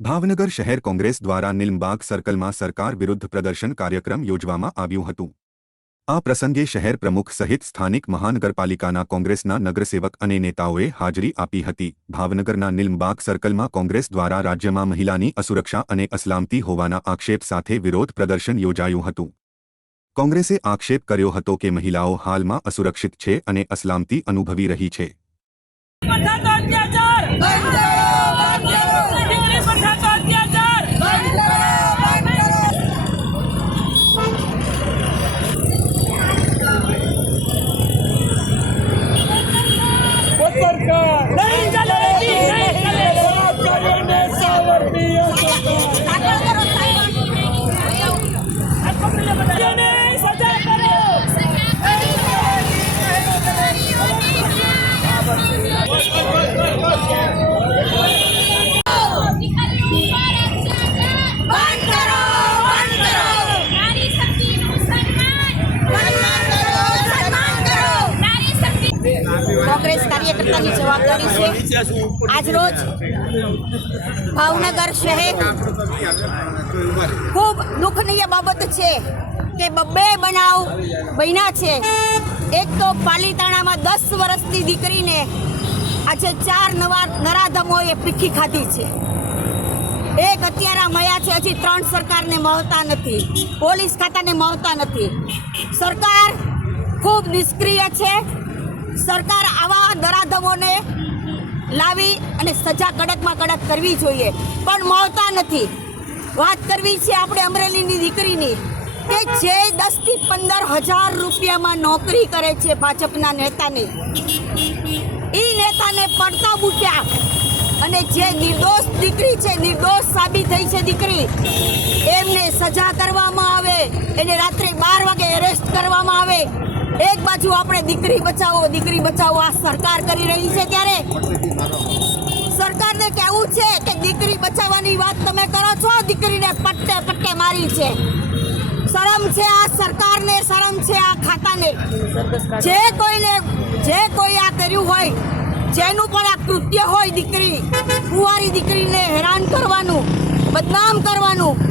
ભાવનગર શહેર કોંગ્રેસ દ્વારા નિલમબાગ સર્કલમાં સરકાર વિરુદ્ધ પ્રદર્શન કાર્યક્રમ યોજવામાં આવ્યું હતું. આ પ્રસંગે શહેર પ્રમુખ સહિત સ્થાનિક મહાનગરપાલિકાના કોંગ્રેસના નગરસેવક અને નેતાઓએ હાજરી આપી હતી. ભાવનગરના નિલમબાગ સર્કલમાં કોંગ્રેસ દ્વારા રાજ્યમાં મહિલાની અસુરક્ષા અને અસલામતી હોવાના આક્ષેપ સાથે વિરોધ પ્રદર્શન યોજાયું હતું. કોંગ્રેસે આક્ષેપ કર્યો હતો કે મહિલાઓ હાલમાં અસુરક્ષિત છે અને અસલામતી અનુભવી રહી છે. America! કોંગ્રેસ કાર્યકર્તાની જવાબદારી છે. આજરોજ ભાવનગર શહેર ખૂબ દુઃખનીય બાબત છે કે બબ્બે બનાવ બન્યા છે. એક તો પાલીતાણામાં દસ વર્ષની દીકરીને આજે ચાર નવા નરાધમોએ પીઠી ખાધી છે. એક અત્યારે મળ્યા છે, હજી ત્રણ સરકારને મળતા નથી. પોલીસ ખાતાને મળતા નથી. સરકાર ખૂબ નિષ્ક્રિય છે. સરકાર આવા નરાધમોને લાવી અને સજા કડકમાં કડક કરવી જોઈએ. પણ મળતા નથી. વાત કરવી છે આપણે અમરેલીની દીકરીની કે જે દસથી પંદર હજાર રૂપિયામાં નોકરી કરે છે ભાજપના નેતાની. એ નેતાને પડતા મૂક્યા. અને જે નિર્દોષ દીકરી છે, નિર્દોષ સાબિત થઈ છે દીકરી, એમને સજા કરવામાં આવે. એને રાત્રે બાર વાગે એરેસ્ટ કરવામાં આવે. બાજુ આપણે દીકરી બચાવો દીકરી બચાવો, આ સરકાર કરી રહી છે ત્યારે. સરકારને કહેવું છે કે દીકરી બચાવવાની વાત તમે કરો છો, દીકરીને પટ્ટે પટ્ટે મારી છે. શરમ છે આ સરકારને, શરમ છે આ ખાતાને. જે કોઈને, જે કોઈ આ કર્યું હોય, જેનું પણ આ કૃત્ય હોય દીકરી, કુંવારી દીકરીને હેરાન કરવાનું, બદનામ કરવાનું